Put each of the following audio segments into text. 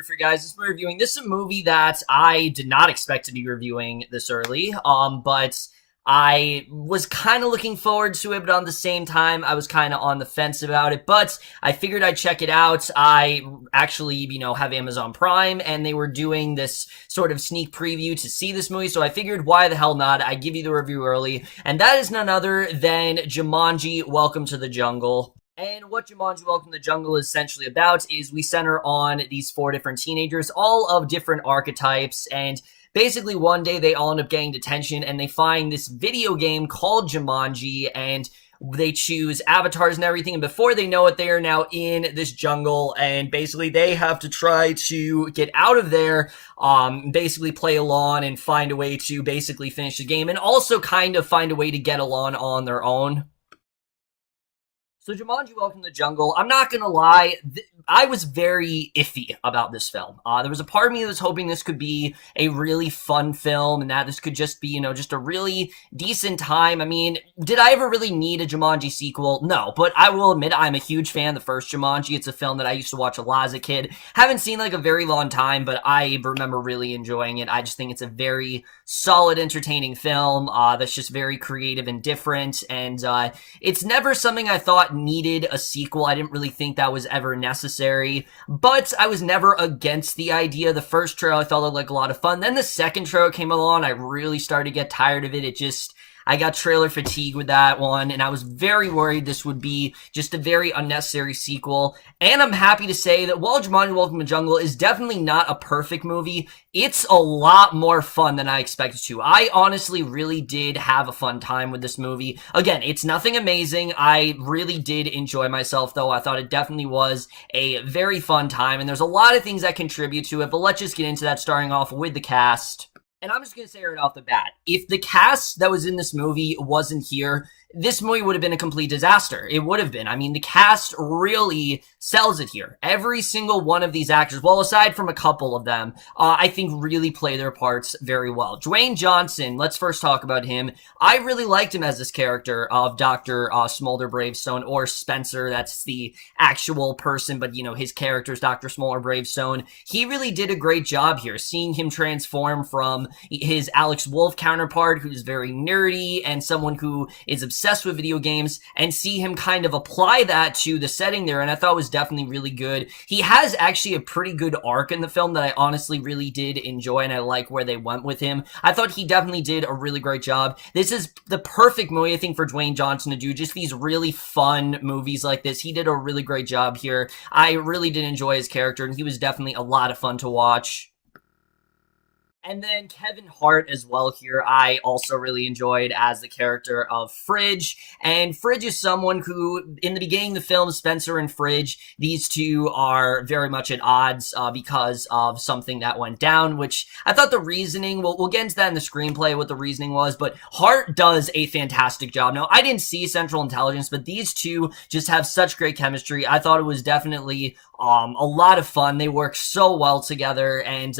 story for you guys. This movie reviewing. This is a movie that I did not expect to be reviewing this early. But I was kind of looking forward to it, but on the same time, I was kind of on the fence about it. But I figured I'd check it out. I actually, have Amazon Prime, and they were doing this sort of sneak preview to see this movie. So I figured, why the hell not? I give you the review early, and that is none other than Jumanji: Welcome to the Jungle. And what Jumanji: Welcome to the Jungle is essentially about is we center on these four different teenagers, all of different archetypes, and basically one day they all end up getting detention and they find this video game called Jumanji, and they choose avatars and everything, and before they know it, they are now in this jungle, and basically they have to try to get out of there, basically play along and find a way to basically finish the game, and also kind of find a way to get along on their own. So Jumanji: Welcome to the Jungle, I'm not gonna lie, I was very iffy about this film. There was a part of me that was hoping this could be a really fun film and that this could just be, just a really decent time. I mean, did I ever really need a Jumanji sequel? No, but I will admit I'm a huge fan of the first Jumanji. It's a film that I used to watch a lot as a kid. Haven't seen like a very long time, but I remember really enjoying it. I just think it's a very solid, entertaining film that's just very creative and different, and it's never something I thought needed a sequel. I didn't really think that was ever necessary, but I was never against the idea. The first trailer I thought looked like a lot of fun. Then the second trailer came along. I really started to get tired of it. I got trailer fatigue with that one, and I was very worried this would be just a very unnecessary sequel. And I'm happy to say that while Jumanji: Welcome to the Jungle is definitely not a perfect movie, it's a lot more fun than I expected to. I honestly really did have a fun time with this movie. Again, it's nothing amazing. I really did enjoy myself, though. I thought it definitely was a very fun time, and there's a lot of things that contribute to it, but let's just get into that, starting off with the cast. And I'm just going to say right off the bat, if the cast that was in this movie wasn't here, this movie would have been a complete disaster. It would have been. I mean, the cast really sells it here. Every single one of these actors, well, aside from a couple of them, I think really play their parts very well. Dwayne Johnson, let's first talk about him. I really liked him as this character of Dr. Smolder Bravestone, or Spencer. That's the actual person, but, his character is Dr. Smolder Bravestone. He really did a great job here, seeing him transform from his Alex Wolff counterpart, who's very nerdy and someone who is obsessed with video games, and see him kind of apply that to the setting there, and I thought was definitely really good. He has actually a pretty good arc in the film that I honestly really did enjoy, and I like where they went with him. I thought he definitely did a really great job. This is the perfect movie, I think, for Dwayne Johnson to do just these really fun movies like this. He did a really great job here. I really did enjoy his character, and he was definitely a lot of fun to watch. And then Kevin Hart as well here, I also really enjoyed as the character of Fridge. And Fridge is someone who, in the beginning of the film, Spencer and Fridge, these two are very much at odds because of something that went down, which I thought the reasoning, we'll get into that in the screenplay, what the reasoning was, but Hart does a fantastic job. Now, I didn't see Central Intelligence, but these two just have such great chemistry. I thought it was definitely a lot of fun. They work so well together, and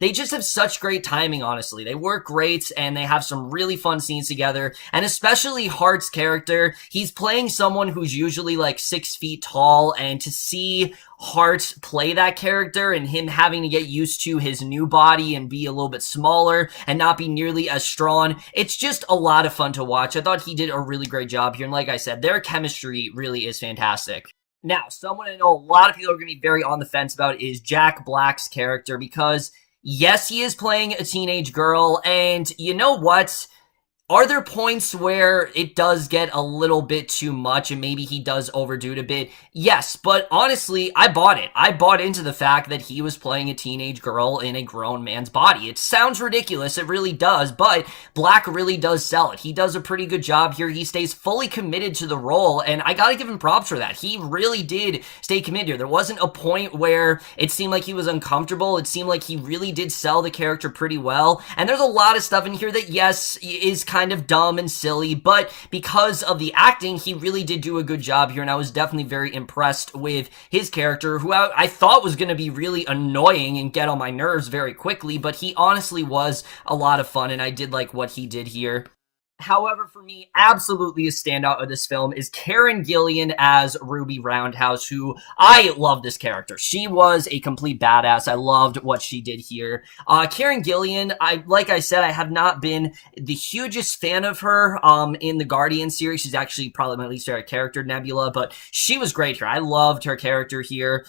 they just have such great timing, honestly. They work great, and they have some really fun scenes together, and especially Hart's character. He's playing someone who's usually like 6 feet tall, and to see Hart play that character and him having to get used to his new body and be a little bit smaller and not be nearly as strong, it's just a lot of fun to watch. I thought he did a really great job here, and like I said, their chemistry really is fantastic. Now, someone I know a lot of people are going to be very on the fence about is Jack Black's character, because yes, he is playing a teenage girl, and you know what? Are there points where it does get a little bit too much and maybe he does overdo it a bit? Yes, but honestly, I bought it. I bought into the fact that he was playing a teenage girl in a grown man's body. It sounds ridiculous, it really does, but Black really does sell it. He does a pretty good job here. He stays fully committed to the role, and I gotta give him props for that. He really did stay committed here. There wasn't a point where it seemed like he was uncomfortable. It seemed like he really did sell the character pretty well, and there's a lot of stuff in here that, yes, is kind of dumb and silly, but because of the acting, he really did do a good job here, and I was definitely very impressed with his character, who I thought was going to be really annoying and get on my nerves very quickly, but he honestly was a lot of fun, and I did like what he did here. However, for me, absolutely a standout of this film is Karen Gillan as Ruby Roundhouse, who I love this character. She was a complete badass. I loved what she did here. Karen Gillan, like I said, I have not been the hugest fan of her in the Guardian series. She's actually probably my least favorite character, Nebula, but she was great here. I loved her character here.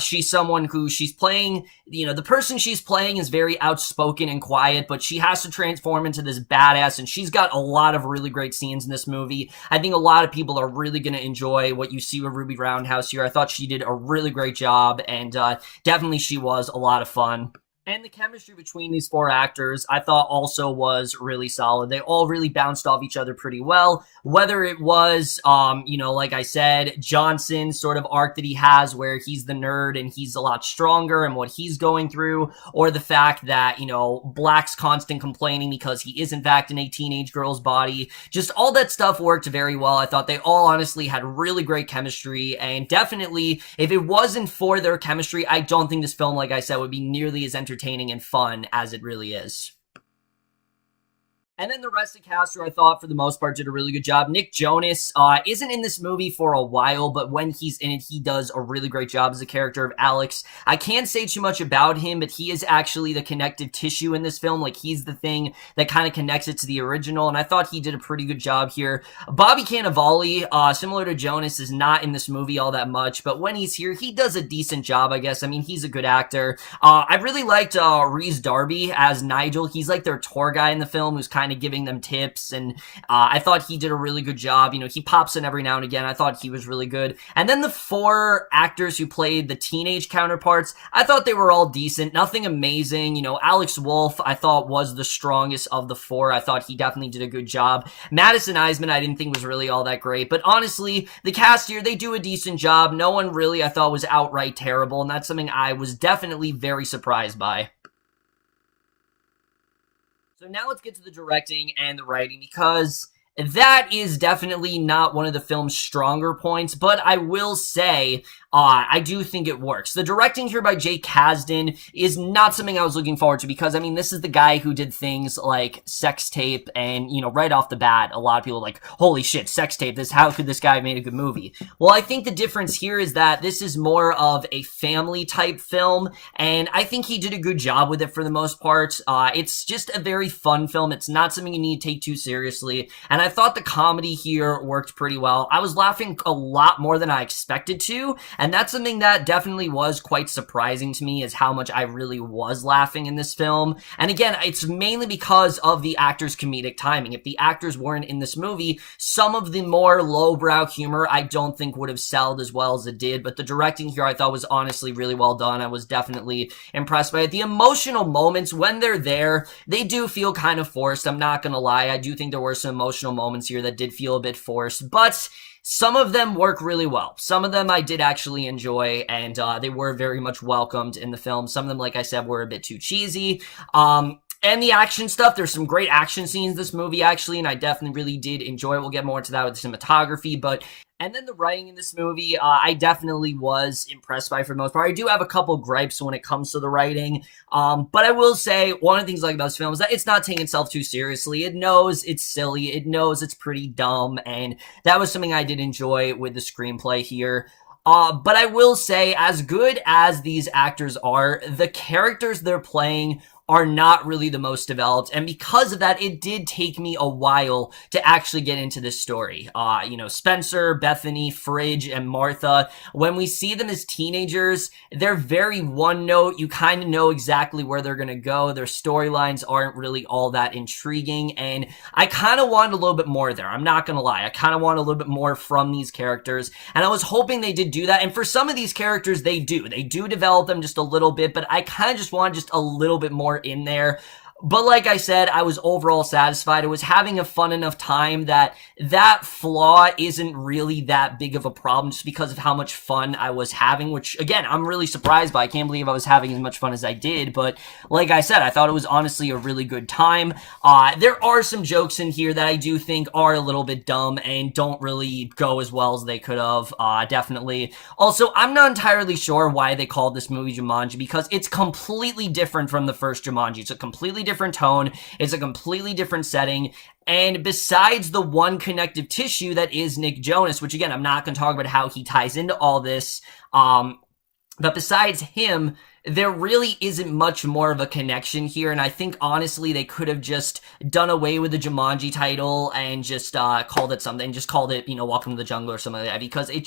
She's someone who she's playing, the person she's playing is very outspoken and quiet, but she has to transform into this badass, and she's got a lot of really great scenes in this movie. I think a lot of people are really going to enjoy what you see with Ruby Roundhouse here. I thought she did a really great job, and definitely she was a lot of fun. And the chemistry between these four actors, I thought also was really solid. They all really bounced off each other pretty well. Whether it was, like I said, Johnson's sort of arc that he has where he's the nerd and he's a lot stronger and what he's going through, or the fact that, Black's constant complaining because he is in fact in a teenage girl's body. Just all that stuff worked very well. I thought they all honestly had really great chemistry, and definitely, if it wasn't for their chemistry, I don't think this film, like I said, would be nearly as entertaining and fun as it really is. And then the rest of the cast, who I thought for the most part did a really good job. Nick Jonas isn't in this movie for a while, but when he's in it, he does a really great job as a character of Alex. I can't say too much about him, but he is actually the connective tissue in this film. Like, he's the thing that kind of connects it to the original, and I thought he did a pretty good job here. Bobby Cannavale, similar to Jonas, is not in this movie all that much, but when he's here, he does a decent job, I guess. I mean, he's a good actor. I really liked Rhys Darby as Nigel. He's like their tour guy in the film who's kind of giving them tips, and I thought he did a really good job. He pops in every now and again. I thought he was really good. And then the four actors who played the teenage counterparts, I thought they were all decent. Nothing amazing. Alex Wolff, I thought, was the strongest of the four. I thought he definitely did a good job. Madison Iseman, I didn't think was really all that great, but honestly, the cast here, they do a decent job. No one really, I thought, was outright terrible, and that's something I was definitely very surprised by. So now let's get to the directing and the writing, because that is definitely not one of the film's stronger points, but I will say I do think it works. The directing here by Kasdan is not something I was looking forward to, because, I mean, this is the guy who did things like Sex Tape, and, right off the bat, a lot of people are like, holy shit, Sex Tape, how could this guy have made a good movie? Well, I think the difference here is that this is more of a family-type film, and I think he did a good job with it for the most part. It's just a very fun film. It's not something you need to take too seriously, and I thought the comedy here worked pretty well. I was laughing a lot more than I expected to, and that's something that definitely was quite surprising to me, is how much I really was laughing in this film. And again, it's mainly because of the actors' comedic timing. If the actors weren't in this movie, some of the more lowbrow humor I don't think would have sold as well as it did, but the directing here I thought was honestly really well done. I was definitely impressed by it. The emotional moments, when they're there, they do feel kind of forced. I'm not gonna lie. I do think there were some emotional moments here that did feel a bit forced, but some of them work really well. Some of them I did actually enjoy, and they were very much welcomed in the film. Some of them, like I said, were a bit too cheesy. And the action stuff, there's some great action scenes in this movie, actually, and I definitely really did enjoy it. We'll get more into that with the cinematography, and then the writing in this movie, I definitely was impressed by for the most part. I do have a couple gripes when it comes to the writing, but I will say one of the things I like about this film is that it's not taking itself too seriously. It knows it's silly. It knows it's pretty dumb, and that was something I did enjoy with the screenplay here. But I will say, as good as these actors are, the characters they're playing are not really the most developed, and because of that, it did take me a while to actually get into this story. Spencer, Bethany, Fridge, and Martha, when we see them as teenagers, they're very one note. You kind of know exactly where they're gonna go. Their storylines aren't really all that intriguing, and I kind of wanted a little bit more there. I'm not gonna lie. I kind of want a little bit more from these characters, and I was hoping they did do that, and for some of these characters, they do. They do develop them just a little bit, but I kind of just wanted just a little bit more in there. But like I said, I was overall satisfied. I was having a fun enough time that flaw isn't really that big of a problem, just because of how much fun I was having, which, again, I'm really surprised by. I can't believe I was having as much fun as I did, but like I said, I thought it was honestly a really good time. There are some jokes in here that I do think are a little bit dumb and don't really go as well as they could have, definitely. Also, I'm not entirely sure why they called this movie Jumanji, because it's completely different from the first Jumanji. It's a completely different different tone. It's a completely different setting. And besides the one connective tissue that is Nick Jonas, which again, I'm not going to talk about how he ties into all this, but besides him, there really isn't much more of a connection here, and I think honestly they could have just done away with the Jumanji title and just called it something, just called it, Welcome to the Jungle or something like that, because it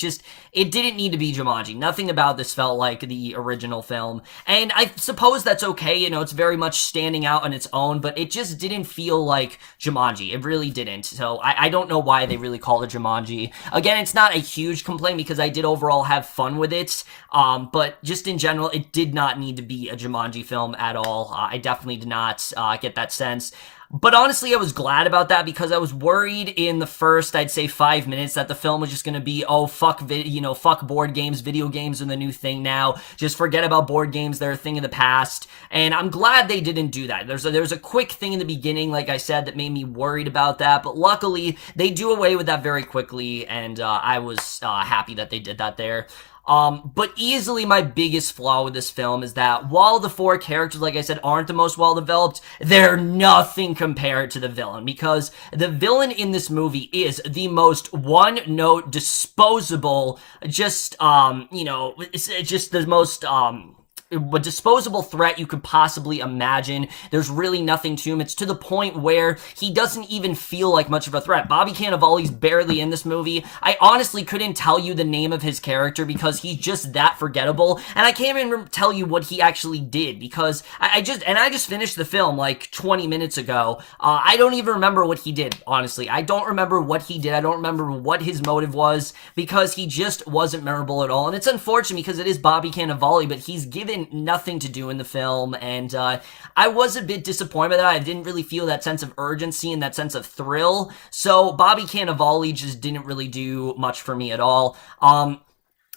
didn't need to be Jumanji. Nothing about this felt like the original film, and I suppose that's okay, it's very much standing out on its own, but it just didn't feel like Jumanji. It really didn't, so I don't know why they really called it Jumanji. Again, it's not a huge complaint because I did overall have fun with it, but just in general, it did not need to be a Jumanji film at all. I definitely did not get that sense. But honestly, I was glad about that because I was worried in the first, I'd say 5 minutes that the film was just going to be, fuck board games, video games are the new thing now. Just forget about board games, they're a thing of the past. And I'm glad they didn't do that. There's a quick thing in the beginning, like I said, that made me worried about that. But luckily, they do away with that very quickly, and I was happy that they did that there. But easily my biggest flaw with this film is that while the 4 characters, like I said, aren't the most well-developed, they're nothing compared to the villain, because the villain in this movie is the most one-note, disposable, just the most, a disposable threat you could possibly imagine. There's really nothing to him. It's to the point where he doesn't even feel like much of a threat. Bobby Cannavale's barely in this movie. I honestly couldn't tell you the name of his character because he's just that forgettable, and I can't even tell you what he actually did because I just finished the film like 20 minutes ago. I don't even remember what he did, honestly. I don't remember what he did. I don't remember what his motive was because he just wasn't memorable at all, and it's unfortunate because it is Bobby Cannavale, but he's given nothing to do in the film, and I was a bit disappointed by that. I didn't really feel that sense of urgency and that sense of thrill, so Bobby Cannavale just didn't really do much for me at all.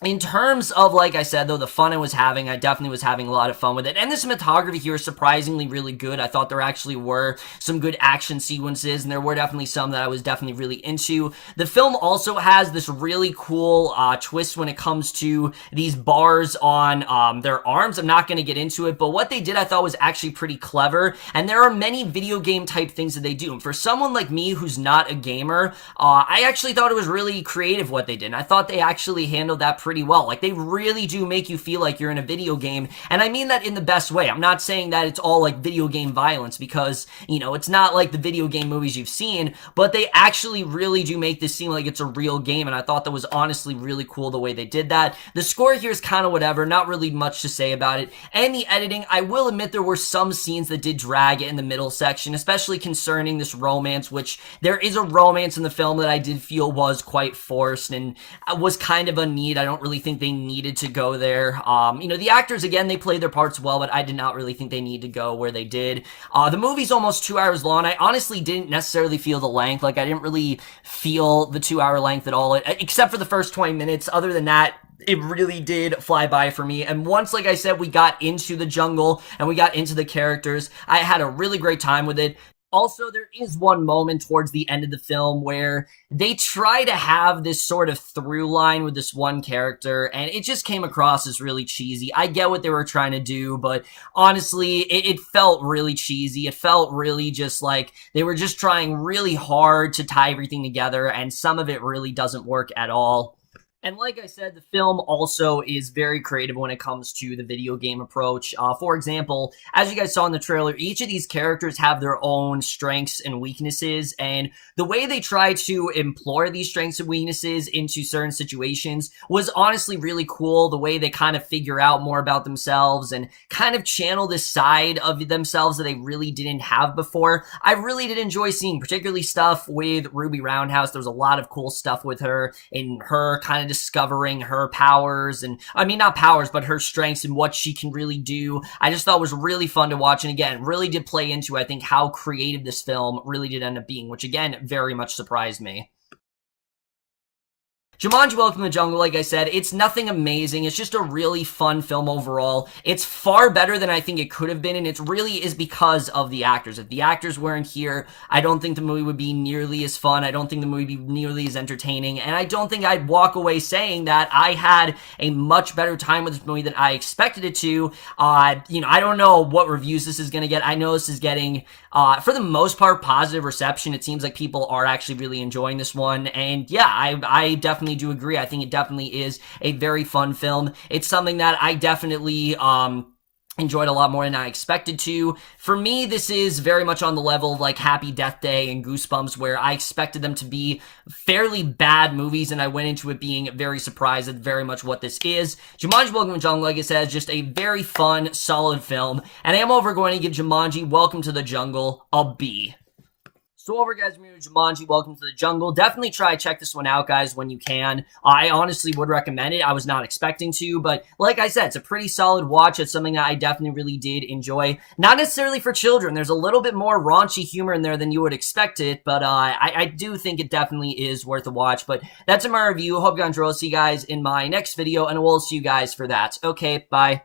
In terms of, like I said, though, the fun I was having, I definitely was having a lot of fun with it. And the cinematography here is surprisingly really good. I thought there actually were some good action sequences, and there were definitely some that I was definitely really into. The film also has this really cool twist when it comes to these bars on their arms. I'm not going to get into it, but what they did I thought was actually pretty clever, and there are many video game type things that they do. And for someone like me who's not a gamer, I actually thought it was really creative what they did, and I thought they actually handled that pretty well. Like, they really do make you feel like you're in a video game, and I mean that in the best way. I'm not saying that it's all like video game violence because, it's not like the video game movies you've seen, but they actually really do make this seem like it's a real game, and I thought that was honestly really cool the way they did that. The score here is kind of whatever, not really much to say about it, and the editing, I will admit there were some scenes that did drag in the middle section, especially concerning this romance, which there is a romance in the film that I did feel was quite forced and was kind of a need. I don't really think they needed to go there. The actors, again, they played their parts well, but I did not really think they needed to go where they did. The movie's almost 2 hours long. I honestly didn't necessarily feel the length. Like, I didn't really feel the 2 hour length at all, except for the first 20 minutes. Other than that, it really did fly by for me. And once, like I said, we got into the jungle and we got into the characters, I had a really great time with it. Also, there is one moment towards the end of the film where they try to have this sort of through line with this one character, and it just came across as really cheesy. I get what they were trying to do, but honestly, it felt really cheesy. It felt really just like they were just trying really hard to tie everything together, and some of it really doesn't work at all. And like I said, the film also is very creative when it comes to the video game approach. For example, as you guys saw in the trailer, each of these characters have their own strengths and weaknesses, and the way they try to employ these strengths and weaknesses into certain situations was honestly really cool. The way they kind of figure out more about themselves and kind of channel this side of themselves that they really didn't have before. I really did enjoy seeing, particularly stuff with Ruby Roundhouse. There was a lot of cool stuff with her and her kind of discovering her powers, and I mean not powers but her strengths and what she can really do. I just thought was really fun to watch, and again really did play into, I think, how creative this film really did end up being, which again very much surprised me. Jumanji Welcome to the Jungle, like I said, it's nothing amazing. It's just a really fun film overall. It's far better than I think it could have been, and it really is because of the actors. If the actors weren't here, I don't think the movie would be nearly as fun. I don't think the movie would be nearly as entertaining, and I don't think I'd walk away saying that I had a much better time with this movie than I expected it to. I don't know what reviews this is going to get. I know this is getting, for the most part, positive reception. It seems like people are actually really enjoying this one, and yeah, I definitely do agree. I think it definitely is a very fun film. It's something that I definitely enjoyed a lot more than I expected to. For me, this is very much on the level of like Happy Death Day and Goosebumps, where I expected them to be fairly bad movies, and I went into it being very surprised at very much what this is. Jumanji Welcome to the Jungle, like I said, is just a very fun, solid film, and I am going to give Jumanji Welcome to the Jungle a B. So over, guys, we're doing Jumanji Welcome to the Jungle. Definitely check this one out, guys, when you can. I honestly would recommend it. I was not expecting to, but like I said, it's a pretty solid watch. It's something that I definitely really did enjoy. Not necessarily for children. There's a little bit more raunchy humor in there than you would expect it, but I do think it definitely is worth a watch. But that's my review. Hope you enjoyed. I'll see you guys in my next video, and we'll see you guys for that. Okay, bye.